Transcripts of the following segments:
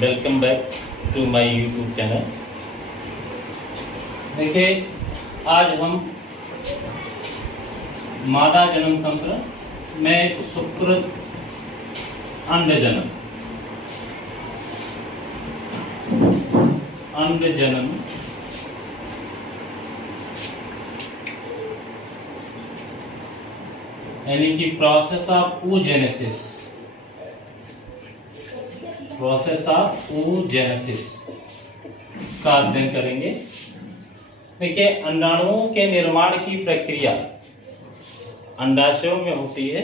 Welcome back to my YouTube channel. देखिए, आज हम मादा जन्म तंत्र में शुक्र अंड जनन यानी कि प्रोसेस ऑफ oogenesis का अध्ययन करेंगे। देखिए, अंडाणुओं के निर्माण की प्रक्रिया अंडाशयों में होती है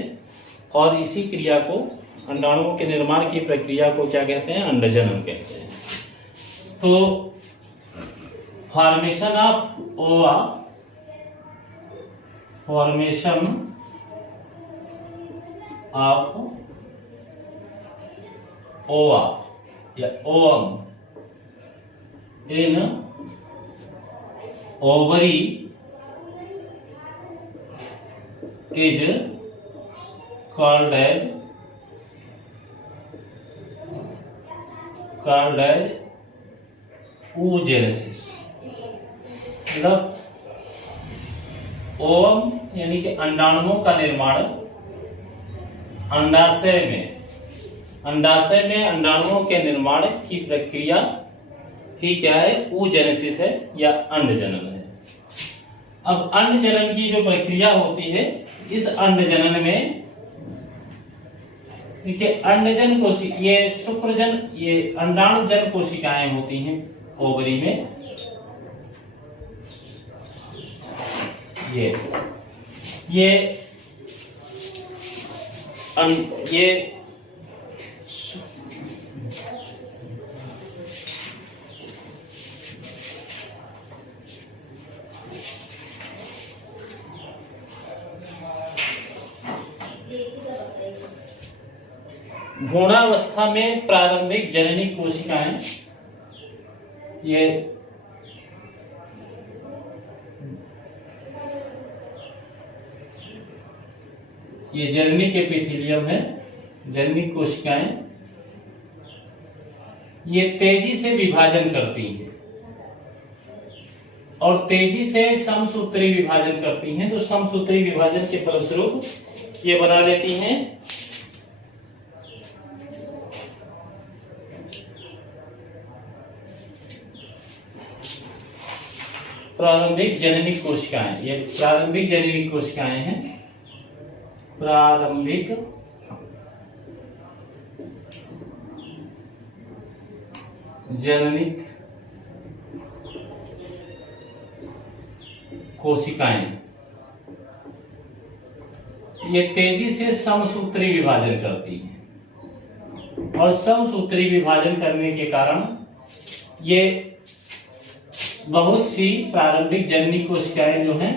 और इसी क्रिया को, अंडाणुओं के निर्माण की प्रक्रिया को क्या कहते हैं? अंडजनन कहते हैं। तो formation of ova, formation of ova या ovum in ovary is called as oogenesis। मतलब ओवम यानी कि अंडाणुओं का निर्माण अंडाशय में अंडाणुओं के निर्माण की प्रक्रिया ही क्या है? oogenesis है या अंडजनन है। अब अंडजनन की जो प्रक्रिया होती है, इस अंडजनन में देखिए, अंडजन कोशिका, ये शुक्रजन, ये अंडाणुजन कोशिकाएं होती हैं ओवरी में। ये भ्रूणावस्था में प्रारंभिक जननी कोशिकाएं, ये जननी के एपिथेलियम है। जननी कोशिकाएं ये तेजी से विभाजन करती हैं और तेजी से समसूत्री विभाजन करती हैं। तो समसूत्री विभाजन के फलस्वरूप ये बना देती हैं प्रारंभिक जननी कोशिकाएं। ये प्रारंभिक जननी कोशिकाएं हैं। प्रारंभिक जननिक कोशिकाएं ये तेजी से समसूत्री विभाजन करती हैं और समसूत्री विभाजन करने के कारण ये बहुत सी प्रारंभिक जननी कोशिकाएं जो हैं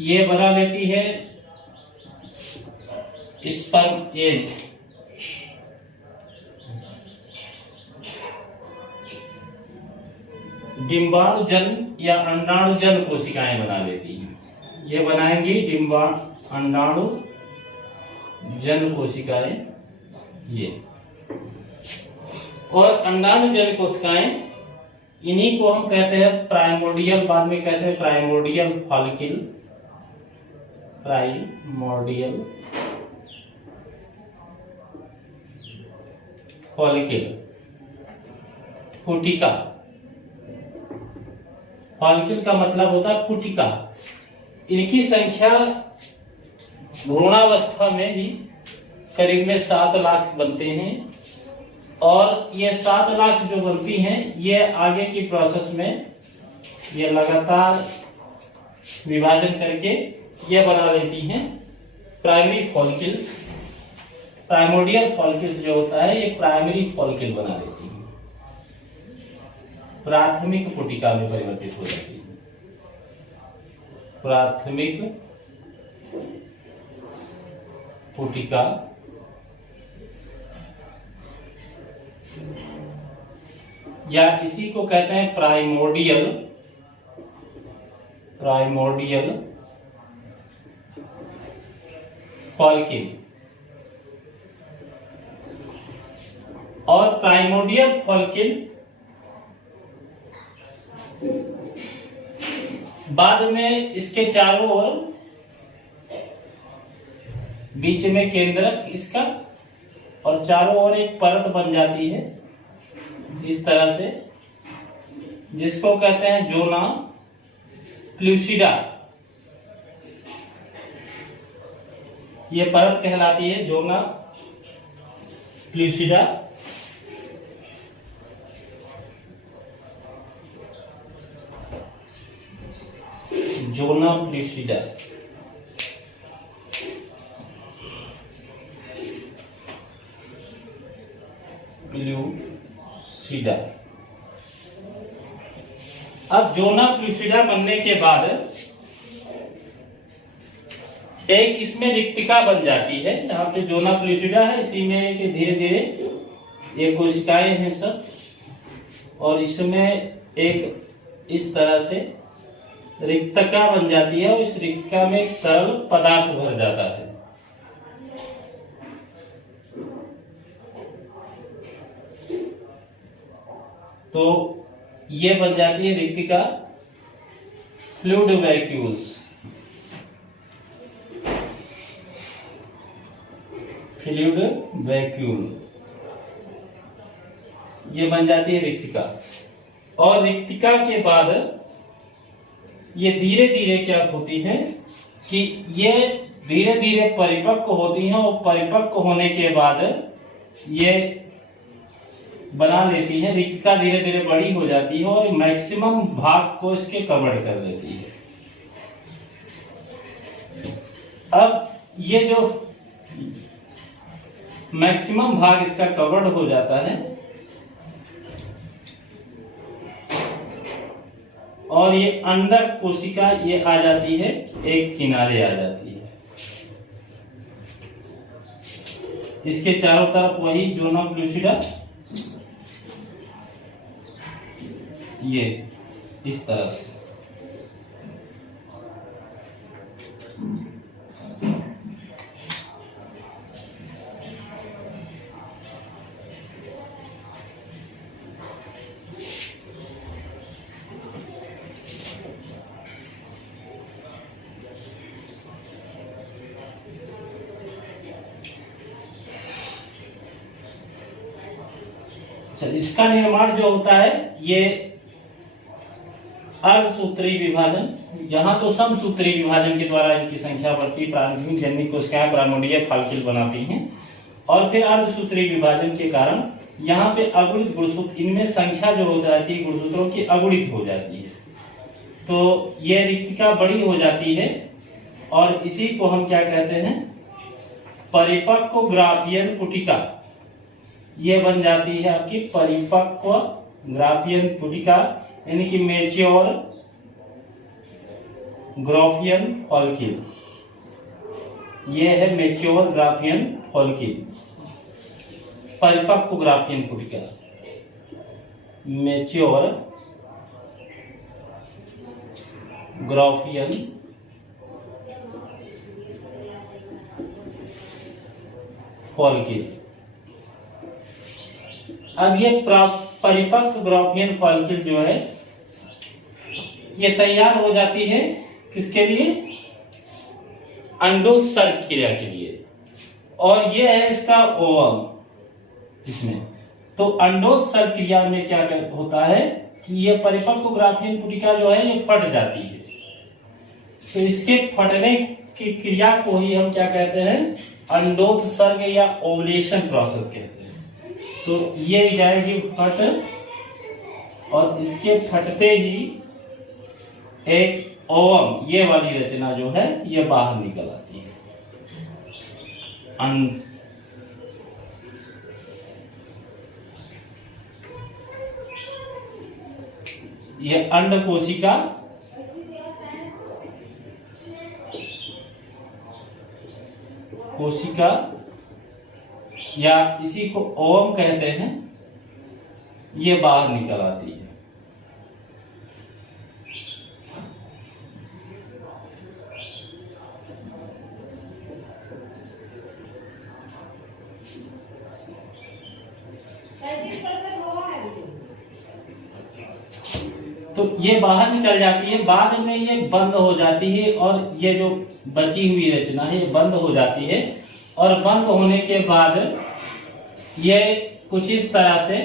ये बना लेती है स्पर्म, ये डिंबाणुजन या अंडाणुजन कोशिकाएं बना लेती हैं। ये बनाएंगी अंडाणु जन कोशिकाएं ये। और अंडाणुजन कोशिकाएं, इन्हीं को हम कहते हैं प्राइमोर्डियल, बाद में कहते हैं प्राइमोर्डियल फॉलिकल, प्राइमोर्डियल फॉलिकल, फुटिका। फॉलिकल का मतलब होता है फुटिका। इनकी संख्या भ्रूणावस्था में ही करीब में 7 लाख बनते हैं और ये 7 लाख जो बनती हैं, ये आगे की प्रोसेस में ये लगातार विभाजन करके ये बना लेती हैं प्राइमरी फॉलिकल्स। प्राइमोर्डियल फॉलिकल्स जो होता है, ये प्राइमरी फॉलिकल बना लेती हैं, प्राथमिक पुटिका में परिवर्तित हो जाती है। प्राथमिक पुटिका या इसी को कहते हैं प्राइमोर्डियल फॉलिकल। और प्राइमोडियल फॉलिकल बाद में इसके चारों ओर बीच में केंद्रक इसका और चारों ओर एक परत बन जाती है इस तरह से, जिसको कहते हैं जोना प्लूसिडा। ये परत कहलाती है जोना प्लूसिडा। जोना प्लूसिडा प्लूसिडा। अब जोना प्लूसिडा बनने के बाद एक इसमें रिक्तिका बन जाती है। यहाँ पे जोना प्लूसिडा है, इसी में धीरे धीरे ये कोशिकाएं हैं सब, और इसमें एक इस तरह से रिक्तिका बन जाती है और इस रिक्तिका में एक तरल पदार्थ भर जाता है। तो ये बन जाती है रिक्तिका, फ्लूइड वैक्यूल्स, फ्लूइड वैक्यूल, ये बन जाती है रिक्तिका। और रिक्तिका के बाद ये धीरे धीरे क्या होती है कि ये धीरे धीरे परिपक्व होती हैं, और परिपक्व होने के बाद ये बना लेती है, रिक्तिका धीरे धीरे बड़ी हो जाती है और मैक्सिमम भाग को इसके कवर कर लेती है। अब ये जो मैक्सिमम भाग इसका कवर्ड हो जाता है और ये अंडर कोशिका ये आ जाती है, एक किनारे आ जाती है। इसके चारों तरफ वही जोना प्लूसिडा, ये इस तरह से। इसका निर्माण जो होता है ये अर्धसूत्री विभाजन, यहाँ तो समसूत्री विभाजन के द्वारा इनकी संख्या बढ़ती, प्रारंभिक जननी कोशिकाएं प्राइमोडियल फॉलिकल बनाती हैं, और फिर अर्धसूत्री विभाजन के कारण यहाँ पे अगुणित गुणसूत्र, इनमें संख्या जो हो जाती है गुणसूत्रों की अगुणित हो जाती है, तो ये रिक्तिका बड़ी हो जाती है और इसी को हम क्या कहते हैं, परिपक्व ग्राफियन पुटिका। ये बन जाती है आपकी परिपक्व ग्राफियन पुटिका, यानी कि मैच्योर ग्राफियन फॉलिकल। ये है मैच्योर ग्राफियन फॉलिकल, परिपक्व ग्राफियन पुटिका, मैच्योर ग्राफियन फॉलिकल। अब ये परिपक्व ग्राफियन फॉलिकल जो है ये तैयार हो जाती है किसके लिए, अंडोत्सर्ग क्रिया के लिए, और ये है इसका ओवम इसमें। तो अंडोत्सर्ग क्रिया में क्या होता है कि ये परिपक्व ग्राफियन पुटिका जो है ये फट जाती है, तो इसके फटने की क्रिया को ही हम क्या कहते हैं, अंडोत्सर्ग या ओवुलेशन प्रोसेस कहते हैं। तो ये जाएगी फट, और इसके फटते ही एक ओवम, ये वाली रचना जो है ये बाहर निकल आती है। ये अंड कोशिका, कोशिका या इसी को ओवम कहते हैं, ये बाहर निकल आती है। तो ये बाहर निकल जाती है, बाद में ये बंद हो जाती है और ये जो बची हुई रचना है ये बंद हो जाती है। और बंद होने के बाद ये कुछ इस तरह से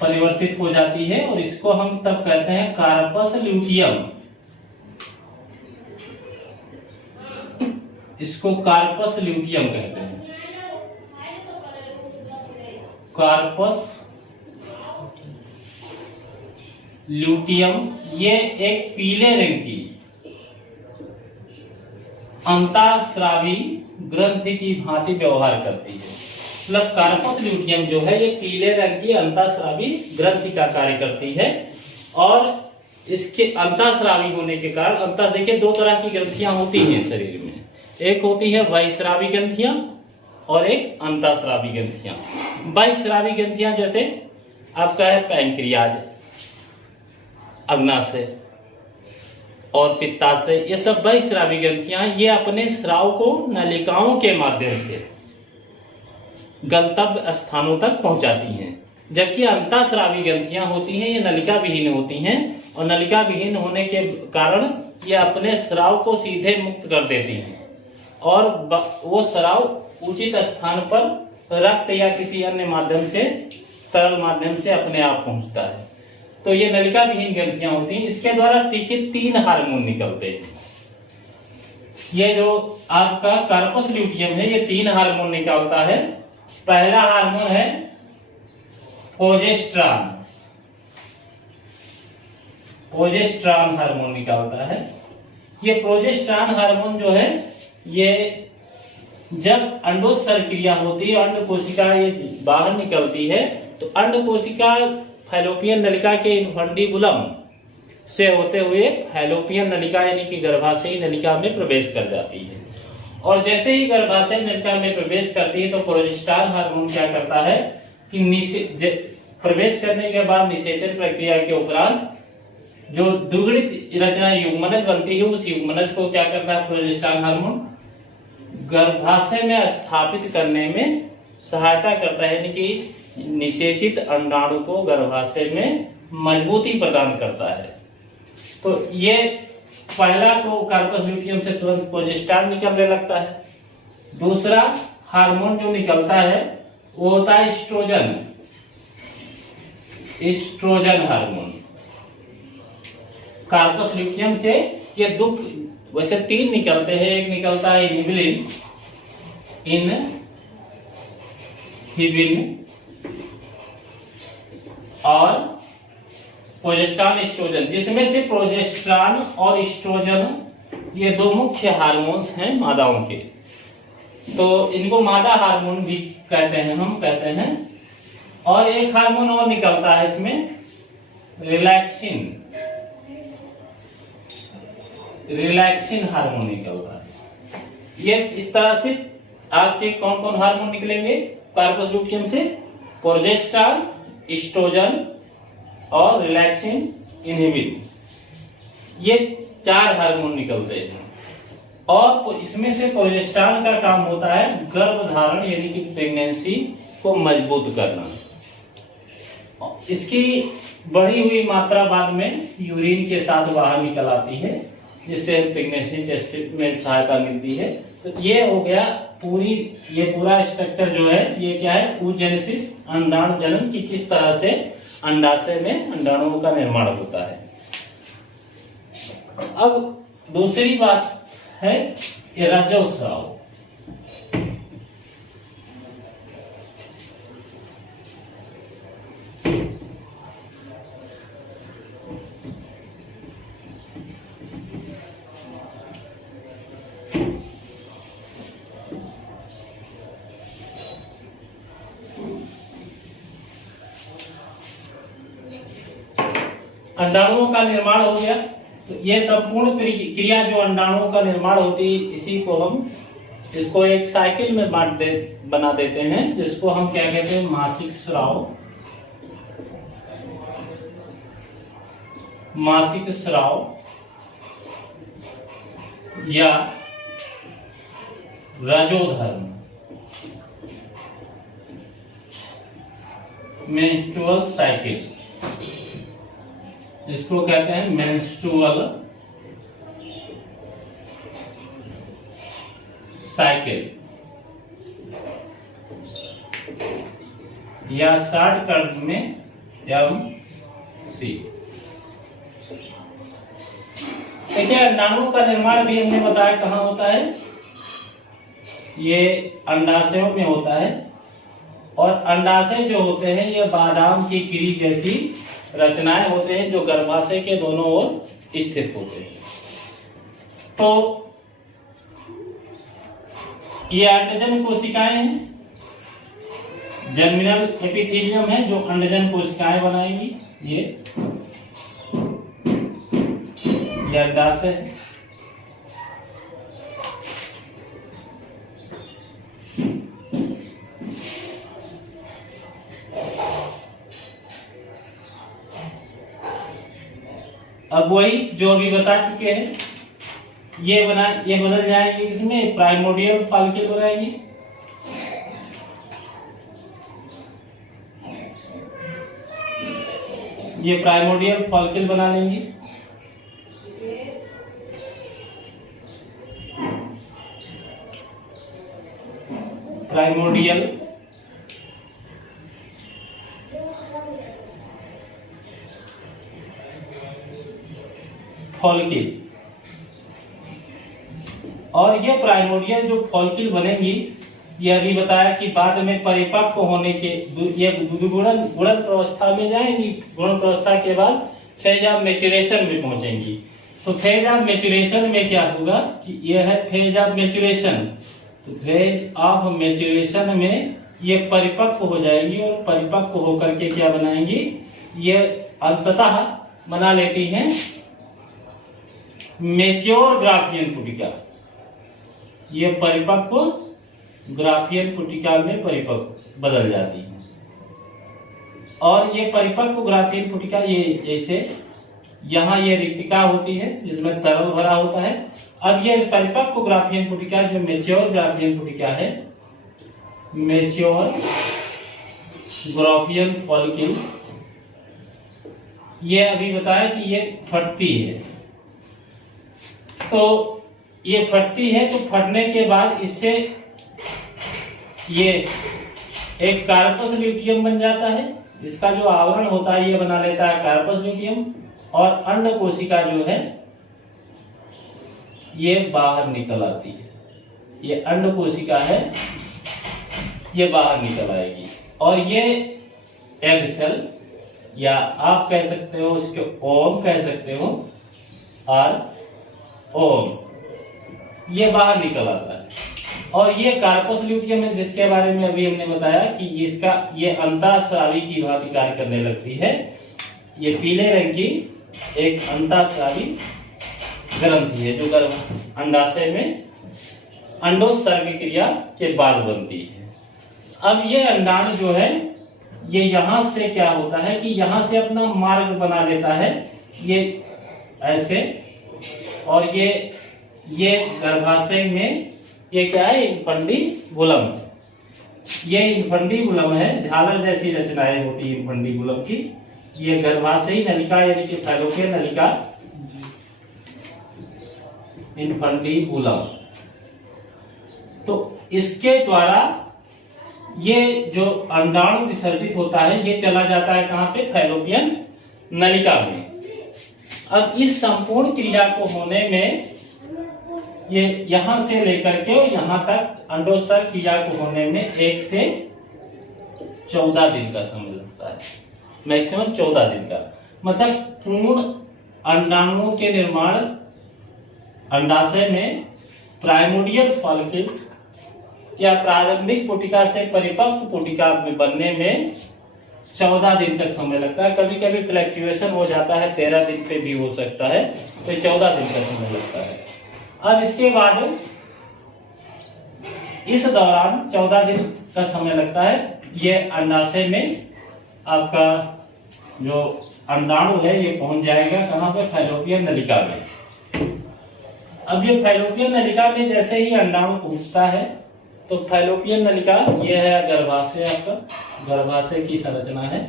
परिवर्तित हो जाती है और इसको हम तब कहते हैं कार्पस ल्यूटियम। इसको कार्पस ल्यूटियम कहते हैं। कार्पस ल्यूटियम ये एक पीले रंग की अंतःस्रावी ग्रंथि की भांति व्यवहार करती है। मतलब कार्पस ल्यूटियम जो है ये पीले रंग की अंतःस्रावी ग्रंथि का कार्य करती है और इसके अंतःस्रावी होने के कारण अंतः देखिए दो तरह की ग्रंथियां होती हैं शरीर में, एक होती है बहिस्रावी ग्रंथियां और एक अंतःस्रावी ग्रंथियां। बहिस्रावी ग्रंथियां जैसे आपका है पैंक्रियाज, अग्नाशय और पित्ताशय, ये सब बहिस्रावी ग्रंथियां ये अपने स्राव को नलिकाओं के माध्यम से गंतव्य स्थानों तक पहुंचाती हैं। जबकि अंतःस्रावी ग्रंथियां होती हैं ये नलिका विहीन होती हैं और नलिका विहीन होने के कारण ये अपने स्राव को सीधे मुक्त कर देती हैं और वो स्राव उचित स्थान पर रक्त या किसी अन्य माध्यम से, तरल माध्यम से अपने आप पहुंचता है। तो ये नलिका विहीन ग्रंथियां होती हैं। इसके द्वारा टीके 3 हार्मोन निकलते हैं। ये जो आपका कार्पस ल्यूटियम है ये 3 हार्मोन निकालता है। पहला हार्मोन है प्रोजेस्टेरॉन। प्रोजेस्टेरॉन हार्मोन निकालता है। ये प्रोजेस्टेरॉन हार्मोन जो है ये जब अंडोत्सर्ग क्रिया होती है, अंड कोशिका ये बाहर निकलती है, तो अंड कोशिका फैलोपियन नलिका के इन्फंडिबुलम से होते हुए फैलोपियन नलिका यानी कि गर्भाशयी नलिका में प्रवेश कर जाती है। और जैसे ही गर्भाशय नलिका में प्रवेश करती है तो प्रोजेस्टेरॉन हार्मोन क्या करता है कि प्रवेश करने के बाद निषेचन प्रक्रिया के उपरांत जो द्विगुणित रचना युग्मनज बनती है उस युग्मनज को क्या करता है प्रोजेस्टेरॉन हार्मोन गर्भाशय में स्थापित करने में सहायता करता है, यानी कि निषेचित अंडाणु को गर्भाशय में मजबूती प्रदान करता है। तो ये पहला तो कार्पस ल्यूटियम से तुरंत प्रोजेस्टेरॉन निकलने लगता है। दूसरा हार्मोन जो निकलता है वो होता है oestrogen. Oestrogen hormone corpus luteum से ये दुख वैसे 3 निकलते हैं। एक निकलता है इनहिबिलिन, और प्रोजेस्टेरॉन एस्ट्रोजन, जिसमें से प्रोजेस्टेरॉन और एस्ट्रोजन ये 2 मुख्य हार्मोन्स हैं मादाओं के। तो इनको मादा हार्मोन भी कहते हैं, हम कहते हैं। और एक हार्मोन और निकलता है इसमें रिलैक्सिन। रिलैक्सिन हार्मोन निकलता है। ये इस तरह से आपके कौन कौन हार्मोन निकलेंगे कार्पस ल्यूटियम से? प्रोजेस्टेरॉन, एस्ट्रोजन और रिलैक्सिन, इनहिबिन, ये 4 हार्मोन निकलते हैं। और इसमें से प्रोजेस्टेरॉन का काम होता है गर्भधारण यानी कि प्रेगनेंसी को मजबूत करना। इसकी बढ़ी हुई मात्रा बाद में यूरिन के साथ बाहर निकल आती है, जिससे प्रेगनेंसी टेस्ट में सहायता मिलती है। तो ये हो गया ये पूरा स्ट्रक्चर जो है ये क्या है oogenesis, अंडाणु जनन की किस तरह से अंडाशय में अंडाणुओं का निर्माण होता है। अब दूसरी बात है रजोस्राव। अंडाणुओं का निर्माण हो गया। तो ये संपूर्ण क्रिया जो अंडाणुओं का निर्माण होती है इसी को हम इसको एक साइकिल में बना देते हैं, जिसको हम क्या कहते हैं मासिक स्राव। मासिक स्राव या रजोधर्म। मेंस्ट्रुअल साइकिल, इसको कहते हैं मेंस्ट्रुअल साइकिल, या शॉर्टकट में MC। देखिए अंडाणुओं का निर्माण भी हमने बताया कहाँ होता है, ये अंडाशयों में होता है। और अंडाशय जो होते हैं ये बादाम की गिरी जैसी रचनाएं होते हैं जो गर्भाशय के दोनों ओर स्थित होते हैं। तो ये अंडजन कोशिकाएं हैं, जर्मिनल एपिथेलियम है जो अंडजन कोशिकाएं बनाएंगी। ये अंडाशय है। अब वही जो अभी बता चुके हैं, ये बदल जाएंगे, इसमें प्राइमोडियल फॉलिकल बनाएंगे। ये प्राइमोडियल फॉलिकल बना लेंगे। प्राइमोडियल फॉलिकल, और ये प्राइमोडियल जो फॉलिकल बनेंगी, ये अभी बताया कि बाद में परिपक्व होने के ये गुणन प्रवस्था में जाएंगी। गुणन प्रवस्था के बाद फेज ऑफ मैच्योरेशन में पहुंचेंगी। तो फेज ऑफ मैच्योरेशन में क्या होगा कि ये है फेज ऑफ मैच्योरेशन। तो फेज ऑफ मैच्योरेशन में ये परिपक्व हो जाएगी और परिपक्व होकर के क्या बनाएंगी, ये अंततः बना लेती हैं मैच्योर ग्राफियन पुटिका। ये परिपक्व ग्राफियन पुटिका में परिपक्व बदल जाती है। और ये परिपक्व ग्राफियन पुटिका ये जैसे यहाँ ये रिक्तिका होती है जिसमें तरल भरा होता है। अब ये परिपक्व ग्राफियन पुटिका जो मैच्योर ग्राफियन पुटिका है, मैच्योर ग्राफियन फॉलिकल, ये अभी बताया कि ये फटती है। तो ये फटती है, तो फटने के बाद इससे ये एक कार्पस ल्यूटियम बन जाता है। इसका जो आवरण होता है ये बना लेता है कार्पस ल्यूटियम, और अंड कोशिका जो है ये बाहर निकल आती है। ये अंड कोशिका है, ये बाहर निकल आएगी। और ये एग सेल, या आप कह सकते हो इसके ओम कह सकते हो, और ओम, ये बाहर निकल आता है। और ये कार्पस ल्यूटियम है जिसके बारे में अभी हमने बताया कि इसका ये अंतःस्रावी की भांति कार्य करने लगती है। ये पीले रंग की एक अंतःस्रावी ग्रंथि है जो अंडाशय में अंडोत्सर्ग क्रिया के बाद बनती है। अब ये अंडाणु जो है ये यहां से क्या होता है कि यहां से अपना मार्ग बना लेता है, ये ऐसे, और ये गर्भाशय में ये क्या है, इन्फंडिबुलम। ये इन्फंडिबुलम है, झालर जैसी रचनाएं होती है इन्फंडिबुलम की। ये गर्भाशयी नलिका यानी कि फैलोपियन नलिका, इन्फंडिबुलम। तो इसके द्वारा ये जो अंडाणु विसर्जित होता है ये चला जाता है कहां पे, फैलोपियन नलिका में। अब इस संपूर्ण क्रिया को होने में ये यहां से लेकर के यहां तक अंडोत्सर्ग क्रिया को होने में 1 से 14 दिन का समय लगता है, मैक्सिमम 14 दिन का। मतलब पूर्ण अंडाणुओं के निर्माण अंडाशय में प्राइमोडियल फॉलिकल्स या प्रारंभिक पुटिका से परिपक्व पुटिका में बनने में 14 दिन तक समय लगता है। कभी कभी फ्लक्चुएशन हो जाता है, 13 दिन पे भी हो सकता है, तो 14 दिन का समय लगता है। अब इसके बाद इस दौरान 14 दिन का समय लगता है, ये अंडाशय में आपका जो अंडाणु है ये पहुंच जाएगा कहां पे, फैलोपियन नलिका में। अब ये फैलोपियन नलिका में जैसे ही अंडाणु पहुंचता है तो फैलोपियन नलिका ये है गर्भाशय, आपका गर्भाशय की संरचना है।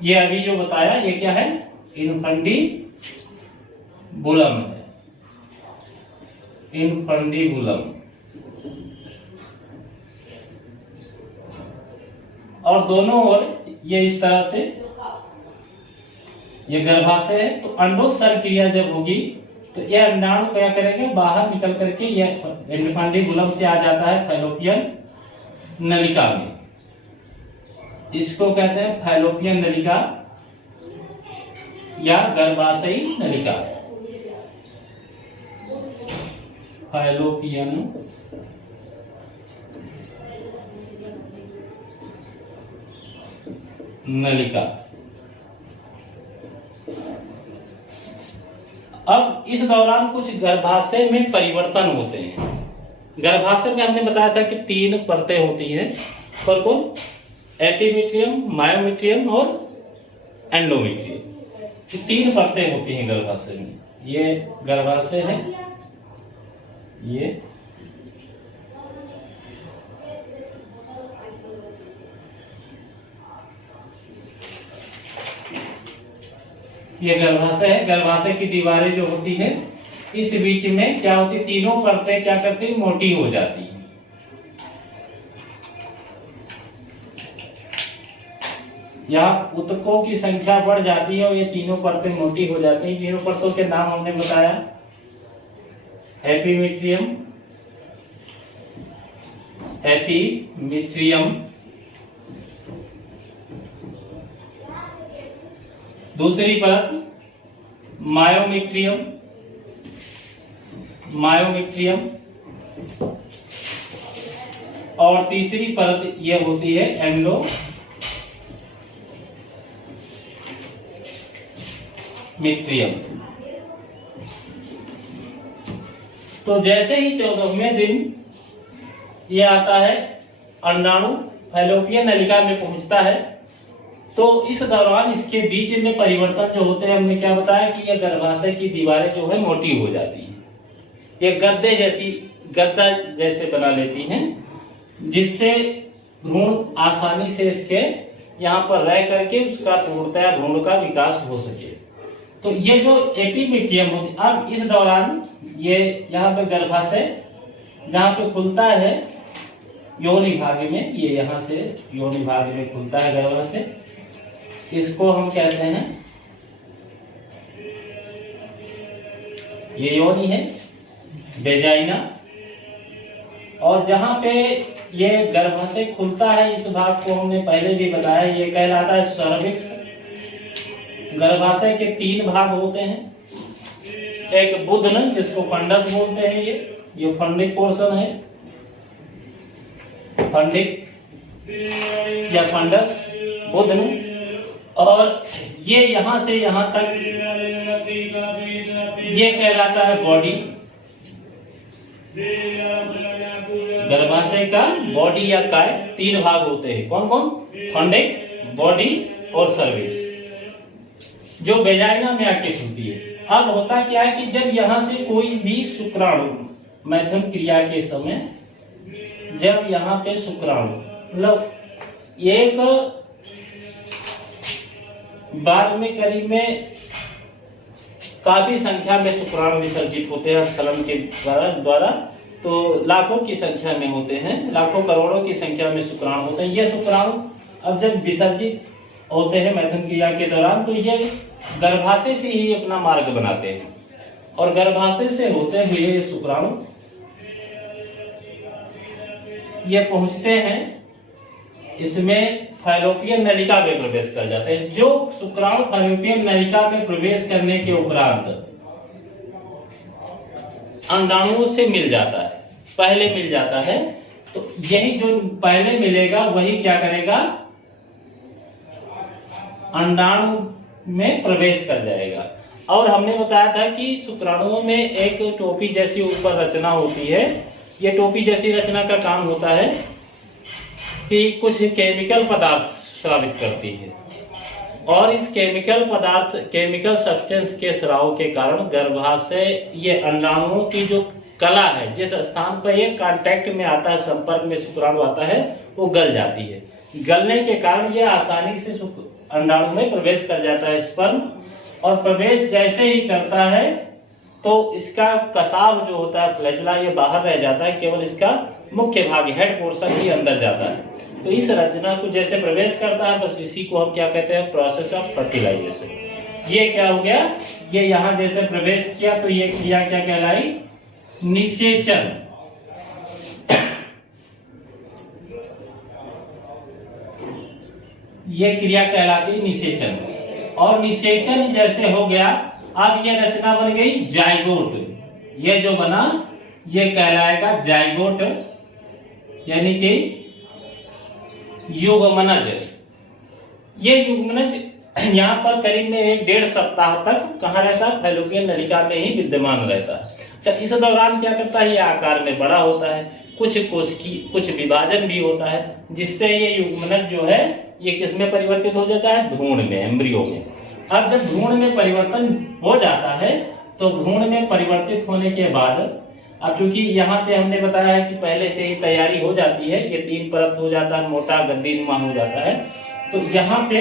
ये अभी जो बताया ये क्या है, इनफंडीबुलम है, इनफंडीबुलम। और दोनों ओर ये इस तरह से ये गर्भाशय है। तो अंडोत्सर्ग क्रिया जब होगी तो ये अंडाणु क्या करेंगे, बाहर निकल करके ये इनफंडीबुलम से आ जाता है फैलोपियन नलिका में। इसको कहते हैं फैलोपियन नलिका या गर्भाशयी नलिका। फैलोपियन नलिका। अब इस दौरान कुछ गर्भाशय में परिवर्तन होते हैं। गर्भाशय में हमने बताया था कि 3 परतें होती हैं, पर कौन, एपीमीट्रियम, मायोमीट्रियम और एंडोमीट्रियम। 3 परतें होती हैं गर्भाशय में। ये गर्भाशय है, ये गर्भाशय है। गर्भाशय की दीवारें जो होती है इस बीच में क्या होती, तीनों परतें क्या करती, मोटी हो जाती है। यहाँ ऊतकों की संख्या बढ़ जाती है और ये तीनों परतें मोटी हो जाती हैं। तीनों परतों के नाम हमने बताया, एपीमीट्रियम, एपीमीट्रियम, दूसरी परत मायोमीट्रियम, मायोमीट्रियम, और तीसरी परत ये होती है एंडोमीट्रियम। तो जैसे ही 14वें दिन ये आता है, अंडाणु फैलोपियन नलिका में पहुंचता है, तो इस दौरान इसके बीच में परिवर्तन जो होते हैं, हमने क्या बताया कि यह गर्भाशय की दीवारें जो है मोटी हो जाती हैं। ये गद्दा जैसे बना लेती हैं, जिससे भ्रूण आसानी से इसके यहाँ पर रह करके उसका पूर्णतया भ्रूण का विकास हो सके। तो ये जो एपीमीट्रियम होती, अब इस दौरान ये यहाँ पे गर्भाशय जहाँ पे खुलता है योनि भाग में, ये यहाँ से योनि भाग में खुलता है गर्भाशय, इसको हम कहते हैं, ये योनि है, वेजाइना। और जहां पे ये गर्भाशय खुलता है, इस भाग को हमने पहले भी बताया, ये कहलाता है सर्विक्स। गर्भाशय के 3 भाग होते हैं, एक बुधन जिसको फंडस बोलते हैं, ये फंडिक पोर्शन है, फंडिक या फंडस, बुधन। और ये यहां से यहां तक ये कहलाता है बॉडी। गर्भाशय का बॉडी या काय 3 भाग होते हैं, कौन कौन, फंडिक, बॉडी और सर्विक्स, जो वेजाइना में आके खुलती है। अब होता क्या है कि जब यहां से कोई भी शुक्राणु मैथुन क्रिया के समय, जब यहाँ पे शुक्राणु मतलब एक बार में करीब में काफी संख्या में शुक्राणु विसर्जित होते हैं स्खलन के द्वारा, तो लाखों की संख्या में होते हैं, लाखों करोड़ों की संख्या में शुक्राणु होते हैं। ये शुक्राणु अब जब विसर्जित होते हैं मैथुन क्रिया के दौरान, तो ये गर्भाशय से ही अपना मार्ग बनाते हैं, और गर्भाशय से होते हुए ये शुक्राणु ये पहुंचते हैं, इसमें फैलोपियन नलिका में प्रवेश कर जाते हैं। जो शुक्राणु फैलोपियन नलिका में प्रवेश करने के उपरांत अंडाणुओं से मिल जाता है, पहले मिल जाता है, तो यही जो पहले मिलेगा वही क्या करेगा, अंडाणु में प्रवेश कर जाएगा। और हमने बताया था कि शुक्राणुओं में एक टोपी जैसी ऊपर रचना होती है। ये टोपी जैसी रचना का काम होता है कि कुछ केमिकल पदार्थ स्रावित करती है, और इस केमिकल सब्सटेंस के स्राव के कारण गर्भाशय ये अंडाणुओं की जो कला है, जिस स्थान पर ये कांटेक्ट में आता है, संपर्क में शुक्राणु आता है, वो गल जाती है। गलने के कारण ये आसानी से अंडाणु में प्रवेश कर जाता है स्पर्म, और प्रवेश जैसे ही करता है तो इसका कसाव जो होता है फ्लैजुला, ये बाहर रह जाता है, केवल इसका मुख्य भाग हेड पोर्शन ही अंदर जाता है। तो इस रचना को जैसे प्रवेश करता है, बस इसी को हम क्या कहते हैं, प्रोसेस ऑफ फर्टिलाइजेशन। ये क्या हो गया, ये यहां जैसे प्रवेश किया तो ये क्रिया क्या कहलाई, निषेचन। ये क्रिया कहलाती निषेचन। और निषेचन जैसे हो गया, अब ये रचना बन गई जाइगोट। ये जो बना ये कहलाएगा जाइगोट, यानी कि युग्मनज। ये युग्मनज यहाँ पर करीब में 1-1.5 सप्ताह तक कहाँ रहता है, फैलोपियन नलिका में ही विद्यमान रहता है। अच्छा, इस दौरान क्या करता है, ये आकार में बड़ा होता है, कुछ विभाजन भी होता है, जिससे ये युग्मनज जो है ये किसमें परिवर्तित हो जाता है, भ्रूण में, एम्ब्रियो में। अब जब भ्रूण में परिवर्तन हो जाता है तो भ्रूण में परिवर्तित होने के बाद, अब चूंकि यहाँ पे हमने बताया है कि पहले से ही तैयारी हो जाती है, ये 3 परत हो जाता है, मोटा गद्दीनुमा हो जाता है। तो यहाँ पे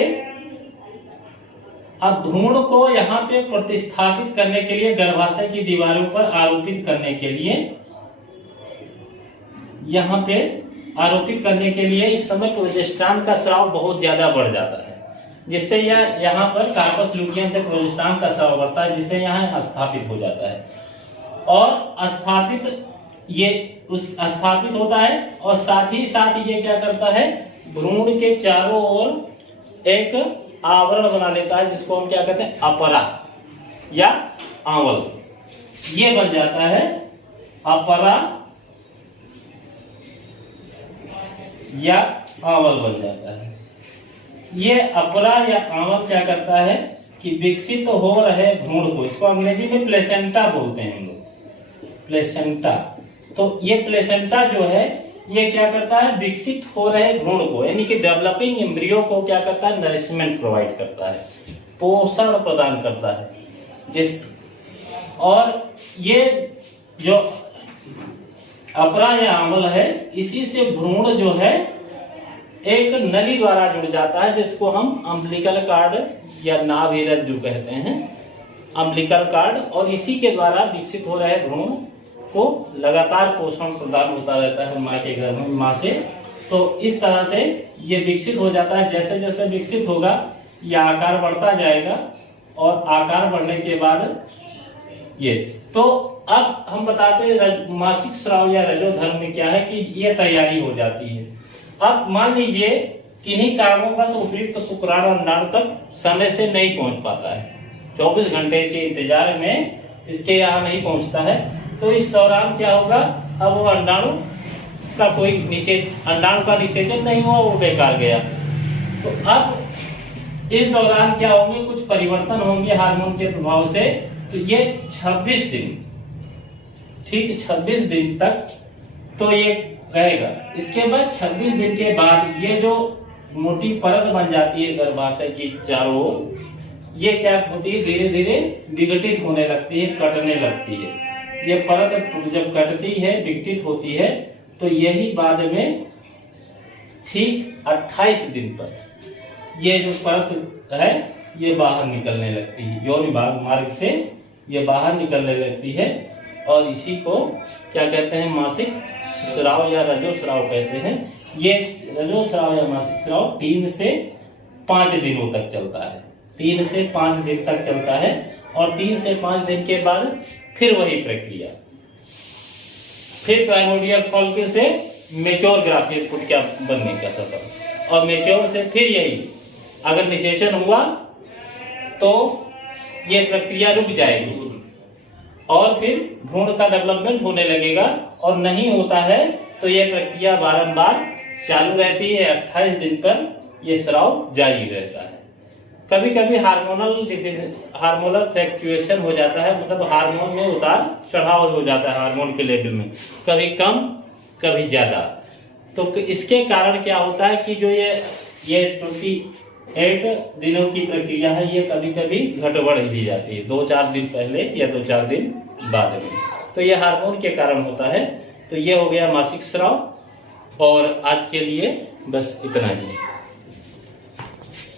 अब भ्रूण को यहाँ पे प्रतिस्थापित करने के लिए, गर्भाशय की दीवारों पर आरोपित करने के लिए, यहाँ पे आरोपित करने के लिए इस समय प्रोजेस्टेरॉन का स्राव बहुत ज्यादा बढ़ जाता है, जिससे यह यहाँ पर कार्पस लुटियम से प्रोजेस्टेरॉन का स्राव बढ़ता है, जिससे यहाँ स्थापित हो जाता है। और स्थापित होता है, और साथ ही साथ ये क्या करता है, भ्रूण के चारों ओर एक आवरण बना लेता है, जिसको हम क्या कहते हैं, अपरा या आवल। ये बन जाता है अपरा या आवल बन जाता है। ये अपरा या आवल क्या करता है कि विकसित हो रहे भ्रूण को, इसको अंग्रेजी में प्लेसेंटा बोलते हैं हम लोग, प्लेसेंटा। तो ये प्लेसेंटा जो है ये क्या करता है, विकसित हो रहे भ्रूण को, यानी कि डेवलपिंग एम्ब्रियो को क्या करता है, नरिशमेंट प्रोवाइड करता है, पोषण प्रदान करता है। और ये जो अपरा या आंवल है, इसी से भ्रूण जो है एक नली द्वारा जुड़ जाता है, जिसको हम अम्बिलिकल कार्ड या नाभिरज्जु कहते हैं, अम्बिलिकल कार्ड। और इसी के द्वारा विकसित हो रहे भ्रूण को लगातार पोषण प्रदान होता रहता है माँ के गर्भ में, माँ से। तो इस तरह से ये विकसित हो जाता है। जैसे जैसे विकसित होगा यह आकार बढ़ता जाएगा, और आकार बढ़ने के बाद ये, तो अब हम बताते हैं मासिक स्राव या रजोधर्म में क्या है कि ये तैयारी हो जाती है। अब मान लीजिए किन्हीं कारणों बस उपयुक्त शुक्राणु अंडाणु तक समय से नहीं पहुंच पाता है, 24 घंटे के इंतजार में इसके यहाँ नहीं पहुंचता है, तो इस दौरान क्या होगा, अब वो अंडाणु का अंडाणु का निषेचन नहीं हुआ, वो बेकार गया। तो अब इस दौरान क्या होंगे, कुछ परिवर्तन होंगे हार्मोन के प्रभाव से। तो ये 26 दिन, ठीक 26 दिन तक तो ये रहेगा। इसके बाद 26 दिन के बाद ये जो मोटी परत बन जाती है गर्भाशय की चारों ओर, ये क्या होती है, धीरे धीरे विघटित होने लगती है, कटने लगती है। ये परत जब कटती है, विघटित होती है, तो यही बाद में ठीक 28 दिन पर ये जो परत है ये बाहर निकलने लगती है, यौन मार्ग से ये बाहर निकलने लगती है। और इसी को क्या कहते हैं, मासिक स्राव या रजोस्राव कहते हैं। ये रजोस्राव या मासिक स्राव 3 से 5 दिनों तक चलता है, 3 से 5 दिन तक चलता है। और 3 से 5 दिन के बाद फिर वही प्रक्रिया, फिर प्राइमोर्डियल फॉलिकल से मेच्योर ग्राफियल फुटिया बनने का सफर, और मेच्योर से फिर यही, अगर निषेचन हुआ तो ये प्रक्रिया रुक जाएगी, और फिर भ्रूण का डेवलपमेंट होने लगेगा, और नहीं होता है तो यह प्रक्रिया बारंबार चालू रहती है। 28 दिन पर यह स्राव जारी रहता है। कभी कभी हार्मोनल फ्लक्चुएशन हो जाता है, मतलब हार्मोन में उतार चढ़ाव हो जाता है हार्मोन के लेवल में, कभी कम कभी ज्यादा। तो इसके कारण क्या होता है कि जो ये 28 दिनों की प्रक्रिया है, ये कभी कभी गड़बड़ दी जाती है 2-4 दिन पहले या 2-4 दिन बाद में। तो ये हार्मोन के कारण होता है। तो ये हो गया मासिक स्राव, और आज के लिए बस इतना ही।